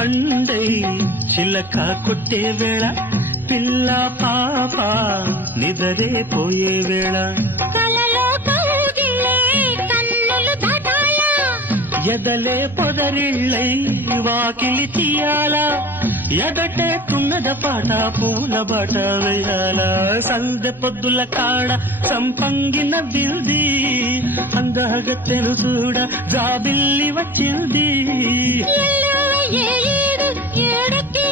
పండై చిలక కొట్టే వేళ పిల్ల పాప నిదరే పోయే వేళ కలలో కౌగిలే కన్నులు దాటాలా ఎదలే పొదరిళ్ళై వాకిలి తీయాలా ఎదటే తున్నద పాట పూల బాట వేయాల సందె పొద్దుల కాడ సంపంగిన బిల్ది అందగత్తెను చూడ జాబిల్లి వచ్చింది ఏడెక్కి